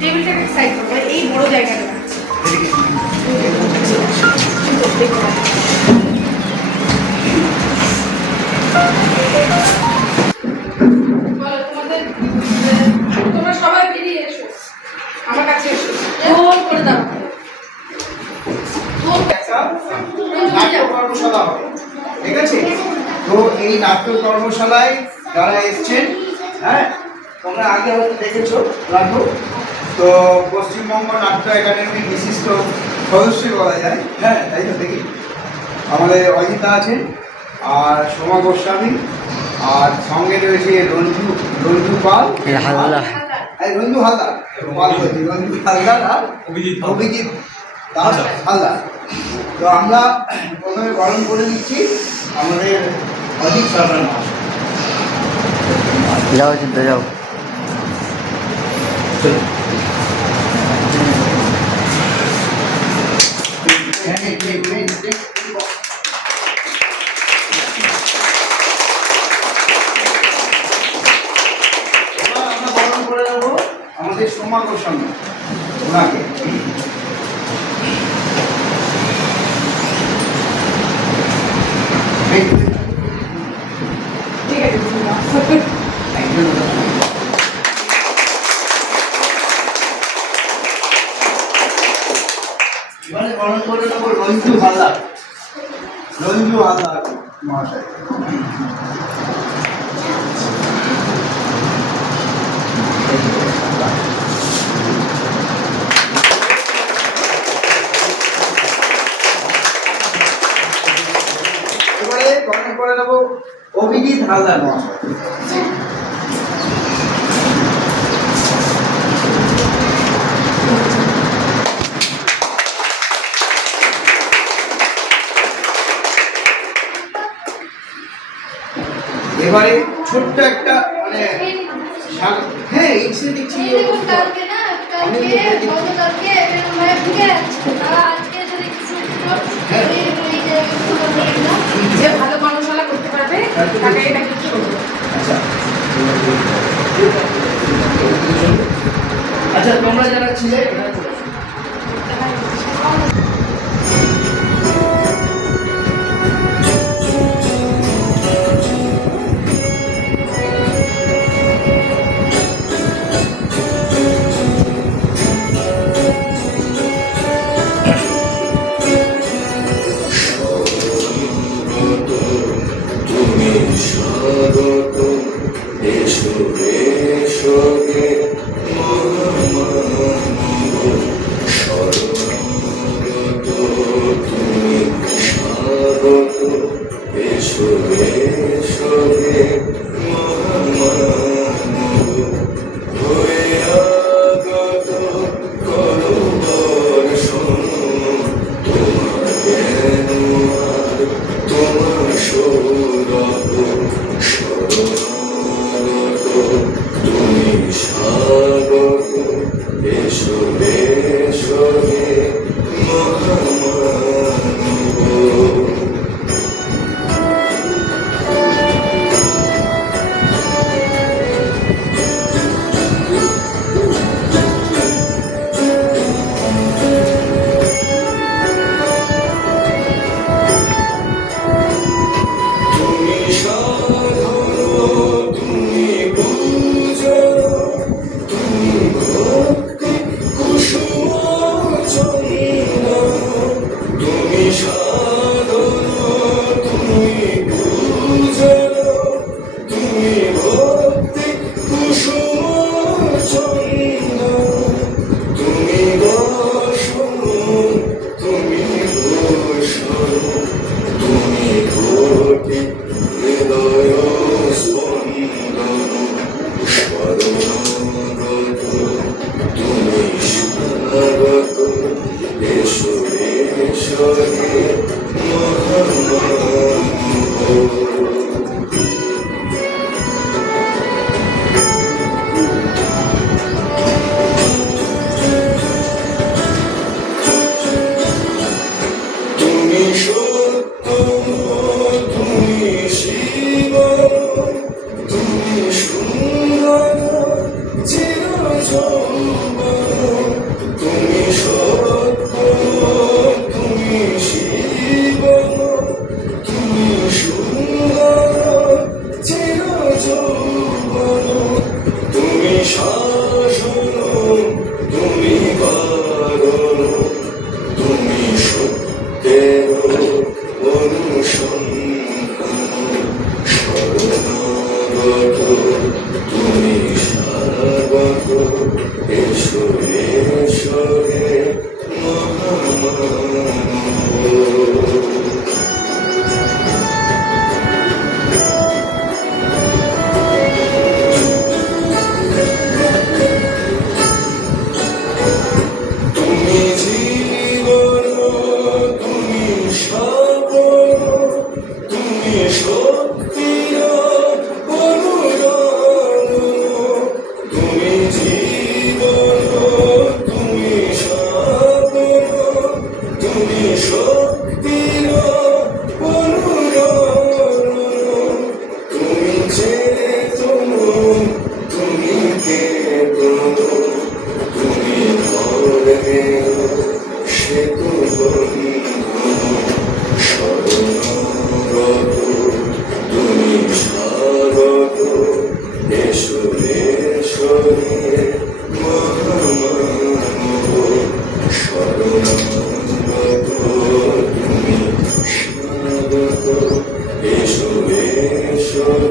টেবিলটাকে side করো, এই বড় জায়গাটা তোমরা সবাই বেরিয়ে এসো, আমার কাছে এসো, গোল করে দাও। কর্মশালা হবে, ঠিক আছে? তো এই নাট্য কর্মশালায় যারা এসছেন, হ্যাঁ, তোমরা আগে হয়তো দেখেছো নাটক। তো পশ্চিমবঙ্গ নাট্য একাডেমির বিশিষ্ট সদস্য বলা যায়, হ্যাঁ, তাই তো দেখি আমাদের অজিতা আছেন, আর সোমা গোস্বামী, আর সঙ্গে রয়েছে রঞ্জু পাল, রঞ্জু হালদার, রঞ্জু হালদার আর অভিজিৎ দাস হালদার। তো আমরা প্রথমে বরণ করে দিচ্ছি আমাদের অজিত সরকার মহাশয়। যাও চিন্তা যাও। এবার আমরা বরণ করে দেবো আমাদের সোমা গোস্বামী ওনাকে। এবারে বরণ করে নেবো রঞ্জু হালদার মহাশয়। এবারে বরণ করে নেবো অভিজিৎ হালদার মহাশয়। এবারে ছোট্ট একটা মানে হ্যাঁ এসে দেখছি যে ভালো কর্মশালা করতে পারবে তাকে এটা কিছু করবে। আচ্ছা তোমরা যারা ছিলে তুমি বল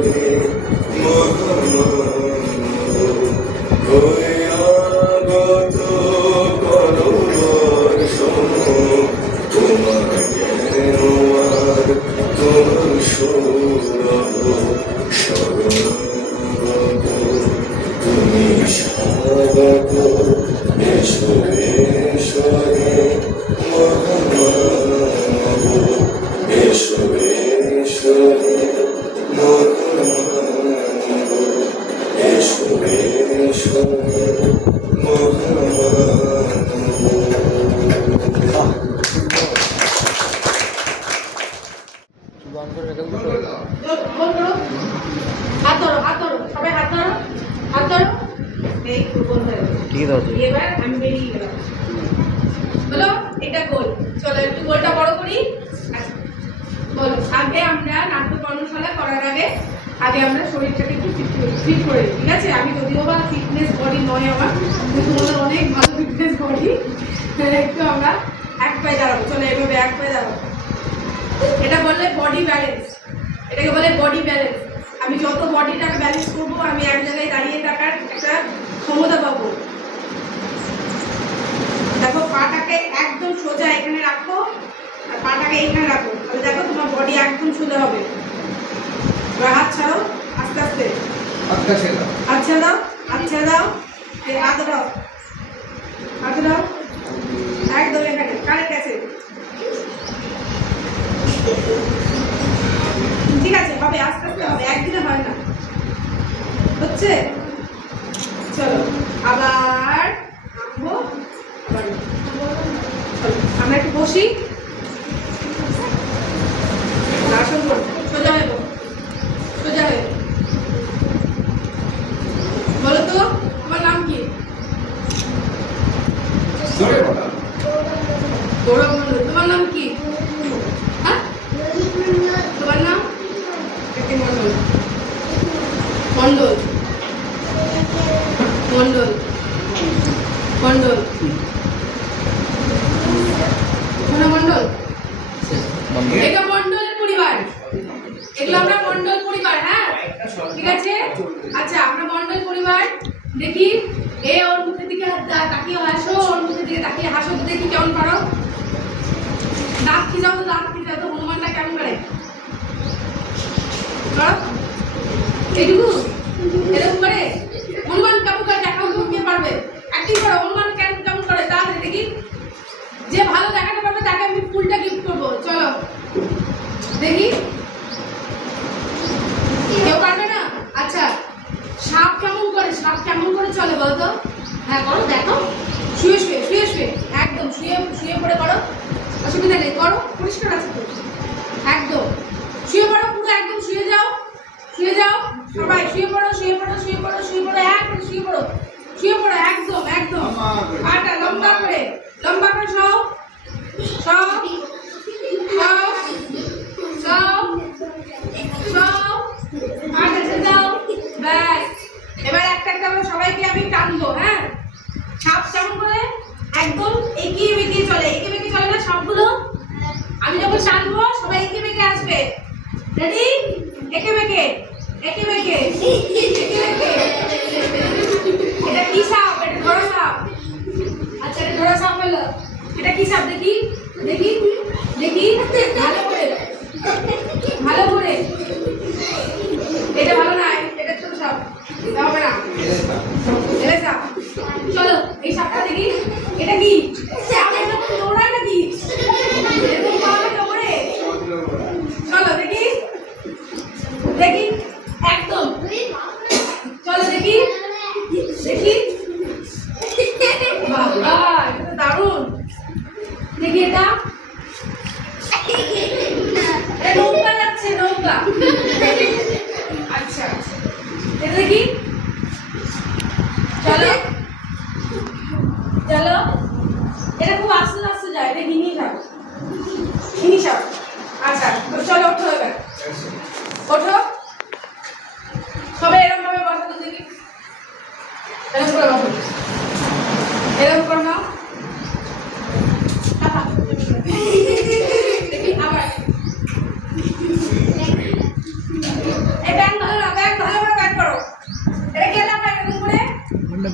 করো। হাত ধরো, হাত ধরো, সবাই হাত ধরো, হাত ধরো। এই তো গোল হয়ে গেল। এবার আমি বেরিয়ে গেলাম। বলো এটা গোল। চলো একটু গোলটা বড় করি। আচ্ছা, বলো আগে আমরা নাট্য কর্মশালা করার আগে আমরা শরীরটাকে একটু ফিট করে নিই, ঠিক আছে? আমি যদিও বা ফিটনেস বডি নয় আমার, কিন্তু তোমাদের অনেক ভালো ফিটনেস বডি। একটু আমরা এক পায়ে দাঁড়াবো। চলো এভাবে এক পায়ে দাঁড়াবো। এটা বললে বডি ব্যালেন্স, এটাকে বলে বডি ব্যালেন্স। আমি যত বডিটাকে ব্যালেন্স করবো, আমি এক জায়গায় দাঁড়িয়ে থাকার একটা ক্ষমতা পাবো। দেখো পাটাকে একদম সোজা এখানে রাখো, আর পাটাকে এখানে রাখো, তাহলে দেখো তোমার বডি একদম সোজা হবে। এবার হাত ছাড়ো আস্তে আস্তে, আচ্ছা দাও, আচ্ছা দাও, এই হাত দাও, হাত দাও, একদম এখানে কারেক্ট আছে। ঠিক আছে, হবে আস্তে আস্তে হবে, একদিনে হয় না, হচ্ছে। চলো আবার নামবো, আবার চলো আমরা একটু বসি, আসন করবো, সোজা হয়ে সোজা হয়ে। বলো তো তোমার নাম কি? গৌরব মন্ডল। তোমার নাম কি? হ্যাঁ, তোমার নাম? মন্ডল, মন্ডল, মন্ডল, মন্ডল, মন্ডল। এটা মন্ডলের পরিবার, এগুলো আমরা মন্ডল পরিবার। হ্যাঁ ঠিক আছে। আচ্ছা আমরা মন্ডল পরিবার। দেখি এ ওর মুখের দিকে তাকিয়ে হাসো, ওর মুখের দিকে তাকিয়ে হাসো তো দেখি কেমন পারো। দাঁত কি যাও তো, দাঁত কি যাও তো, হনুমানটা কেমন করে এইটুকু এরকম করে? হনুমান কেমন করে দেখাও, কে পারবে? অ্যাক্টিং করো, হনুমান কেমন করে তাড়াতাড়ি দেখি। যে ভালো দেখাতে পারবে তাকে আমি ফুলটা গিফট করবো। চলো দেখি, কেউ পারবে না? আচ্ছা সাপ কেমন করে, সাপ কেমন করে চলে বলো তো? হ্যাঁ করো, দেখো। শুয়ে শুয়ে শুয়ে শুয়ে একদম শুয়ে শুয়ে পড়ে করো, অসুবিধা নেই, করো, পরিষ্কার আছে তো একদম। শুয়ে পড়ো, পুরো একদম শুয়ে যাও, শুয়ে যাও সবাই, শুয়ে পড়ো, শুয়ে পড়ো, শুয়ে পড়ো, শুয়ে পড়ো, একদম শুয়ে পড়ো, শুয়ে পড়ো একদম একদম। পাটা লম্বা করে, লম্বা করে সব সব সব সব সব পাটা যাও, ব্যাস। এবার একটা একটা করে সবাইকে আমি টানবো। হ্যাঁ, সাপ কেমন করে একদম এগিয়ে বেঁকিয়ে চলে, এগিয়ে বেঁকিয়ে চলে না সবগুলো। আমি যখন টানবো সবাই এঁকে বেঁকে আসবে। রেডি? এঁকে বেঁকে, এঁকে বেঁকে, এঁকে বেঁকে। এটা কি সাপ? এটা ধরা সাপ। আচ্ছা এটা ধরা সাপ হলো। এটা কি সাপ দেখি, দেখি, দেখি ভালো করে, ভালো করে। এটা ভালো না, এটা ছোট সাপ, এটা হবে না, এটা সাপ। চলো এই সাপটা দেখি। এটা কি সাপ? এটা তো দৌড়ায় নাকি? এরকম পাওয়া দৌড়ে? চলো দেখি, দেখি একদম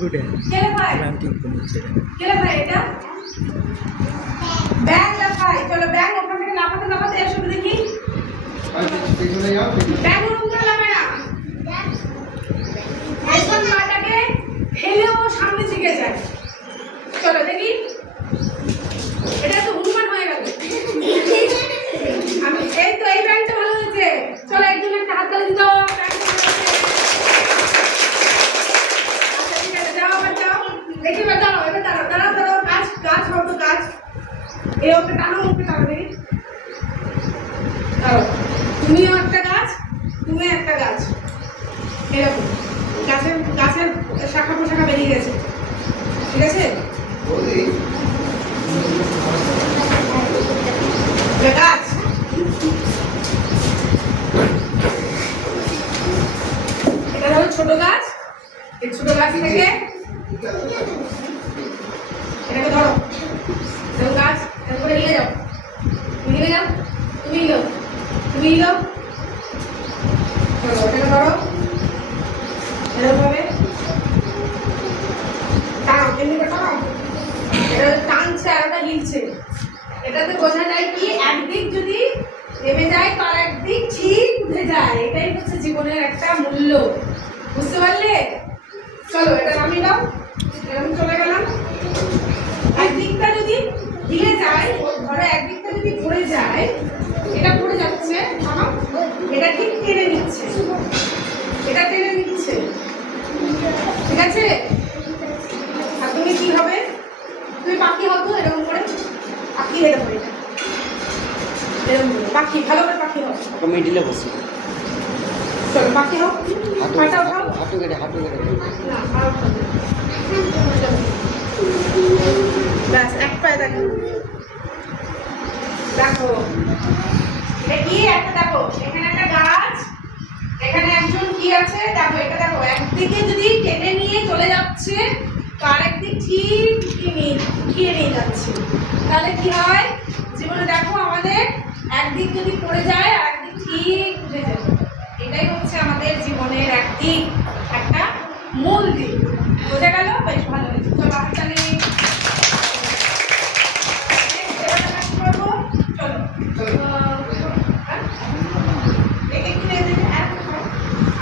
কম্পিউটার কেলে ভাই আমি কি করছি কেলে ভাই এটা ব্যাগ লাফাই চলো ব্যাগ ওখান থেকে লাফাতে লাফাতে এসো তো দেখি পেছনে যাও ব্যাগ ওরকম করে লাফায় না এখন মাটাকে ফেলেও সামনে থেকে যায় চলো দেখি এটা তো হনুমান হয়ে গেল আমি এই তো এই ব্যাগটা ভালো হয়েছে চলো একজন একটা হাত তালি দিও দেখি এবার দাঁড়াও এবার দাঁড়াও দাঁড়াও দাঁড়াও কাজ কাজ হবে কাজ এই ওকে টানো ওকে টানো দেখি দাঁড়াও তুমিও একটা গাছ তুমি একটা গাছ এরকম গাছের গাছের শাখা পোশাখা বেরিয়ে গেছে ঠিক আছে এটা গাছ এটা হলো ছোট গাছ এই ছোট গাছ থেকে এটাকে ধরো এরকম গাছ এরকম করে নিয়ে যাও তুমি নিয়ে যাও তুমি নিও তুমি নিও চলো ওটাকে ধরো এরকম ভাবে টানো কেমনি করে টানো এটা টানছে আর ওটা হিলছে এটাতে বোঝা যায় কি একদিক যদি নেমে যায় তার একদিক ঠিক উঠে যায় এটাই হচ্ছে জীবনের একটা মূল্য বুঝতে পারলে চলো এটা নামিয়ে দাও এরকম চলে গেলাম একদিকটা যদি হিলে যায় ধরো একদিকটা যদি পড়ে যায় এটা পড়ে যাচ্ছে এটা ঠিক টেনে নিচ্ছে এটা টেনে নিচ্ছে ঠিক আছে আর তুমি কি হবে তুমি পাখি হতো এরকম করে পাখি এরকম করে এরকম করে পাখি ভালো করে পাখি হও মিডিলে বসি চলো পাখি হও পাটা উঠাও হাঁটু কেটে না আর উঠাও না। ব্যাস এক পায়ে দেখো দেখো এটা কি একটা দেখো এখানে একটা গাছ এখানে একজন কি আছে দেখো এটা দেখো একদিকে যদি টেনে নিয়ে চলে যাচ্ছে তো আরেকদিক ঠিক উঠিয়ে নিয়ে যাচ্ছে তাহলে কি হয় জীবনে দেখো আমাদের একদিক যদি পড়ে যায় আর একদিক ঠিক উঠে যাবে এটাই হচ্ছে আমাদের জীবনের একদিক একটা মূল দিক বোঝা গেল বেশ ভালো হয়েছে চলো হাততালি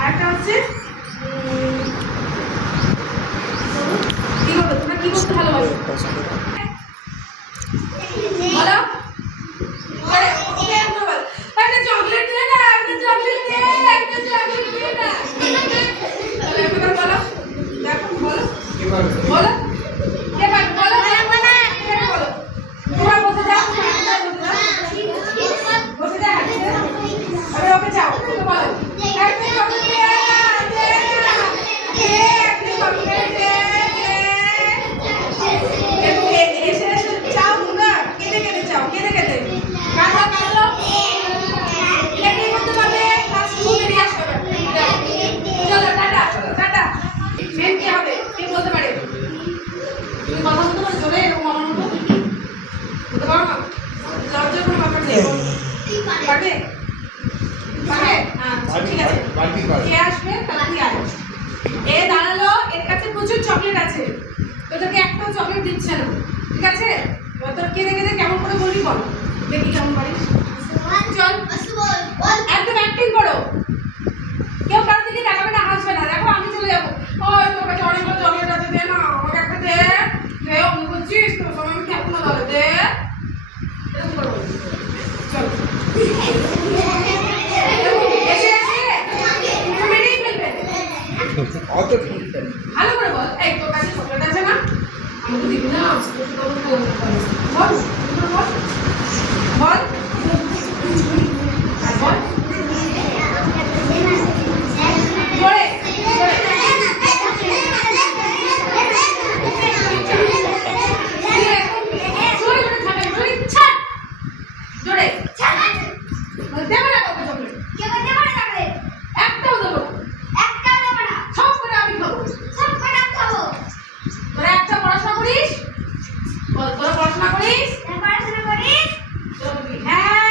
আরেকটা হচ্ছে কি করবে তোমরা কি করতে ভালোবাসো বলো আরে ওকে একদম বল একটা চকলেট দে না একটা চকলেট দে একটা চকলেট দে না তাহলে একবার বলো দেখো বলো বলো কে পারবে বলো বলো তোমরা বসে যাও বসে যাও আরে ওকে যাও তুমি বলো একটা চকলেট দে একটা চকলেট দে এসে এসে চাও তোমরা কেঁদে কেঁদে চাও কেঁদে কেঁদে কাঁদো কাঁদো এটা কে করতে পারবে ক্লাস রুম বেরিয়ে আসবে চলো টাটা টাটা মেন কি হবে কে বলতে পারে তুমি কথা বলতে পারো জোরে এরকম আমার মতো বলতে পারো না লজ্জার কোনো ব্যাপার নেই পারবে পারবে আচ্ছা ঠিক আছে কে আসবে তাড়াতাড়ি আসবে এ দাঁড়ালো এর কাছে প্রচুর চকলেট আছে তোদেরকে একটাও চকলেট দিচ্ছে না ঠিক আছে এবার তোর কেঁদে কেঁদে কেমন করে বলবি বল দেখি কেমন পারিস চল একদম অ্যাক্টিং করো কেউ কার দিকে তাকাবে না হাসবে না দেখো আমি চলে যাবো ওই তোর কাছে অনেকগুলো চকলেট আছে দে না আমাকে একটা দে দে অমনি করছিস তোর সময় আমি খেলবো না তাহলে দে এরকম করে বলবি চল এসে এসে মেরেই ফেলবে অত ঠিক ভালো করে বল এই তোর কাছে চকলেট আছে না আমাকে দিবি না বল বল বল বল জোরে জোরে দেবে না কাউকে চকলেট একটাও দেবো না সব করে আমি খাবো তোরা একটা পড়াশোনা করিস বল তোরা পড়াশোনা করিস হ্যাঁ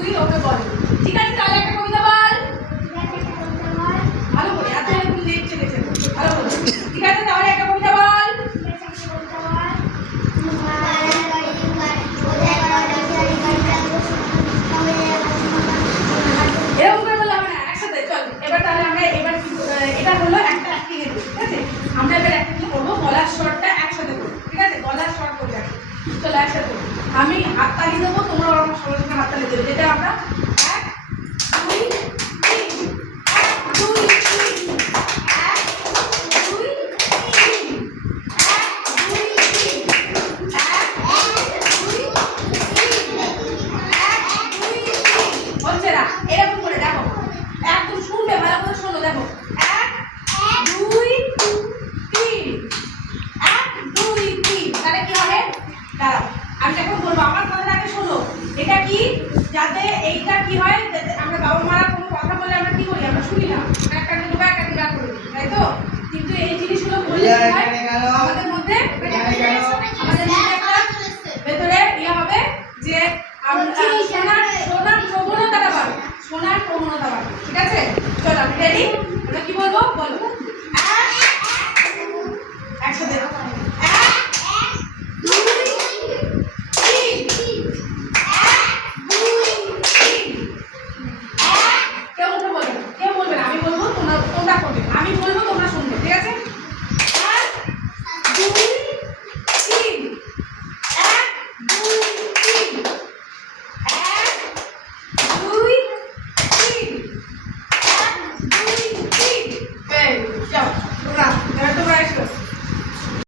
তুই ওকে বল। ঠিক আছে, তাহলে একটা কবিতা বল ভালো করে, এত এরকম দেখছে গেছে ভালো করে। ঠিক আছে, তাহলে একটা কবিতা বল। এরকম করে বললে হবে না, একসাথে চল। এবার তাহলে আমরা এটা হলো একটা অ্যাক্টিভিটি, ঠিক আছে? আমরা এবার অ্যাক্টিভিটি করবো গলার স্বরটা একসাথে করবো, ঠিক আছে? গলার স্বর করে দেখো, চলো একসাথে করবো। আমি হাত তালি দেবো, তোমরা আমার সঙ্গে সঙ্গে হাত তালি দেবে, যেটা আমরা 1 2 3 1 2 3 1 2 3 হচ্ছে না, এরকম করে দেখো, একদম শুনবে, ভালো করে শোনো, দেখো 1 2 3 1 2 3, তাহলে কি হবে? দাঁড়াও, আমি যখন বলবো আমার কথাটা আগে শোনো। এটা কি, যাতে এইটা কি হয়, যাতে আমরা বাবা মারা কোনো কথা বলে আমরা কি করি, আমরা শুনি না, একটা দুটো ব্যাগ করে দিই, তাই তো? কিন্তু এই জিনিসগুলো বললে কি হয় আমাদের মধ্যে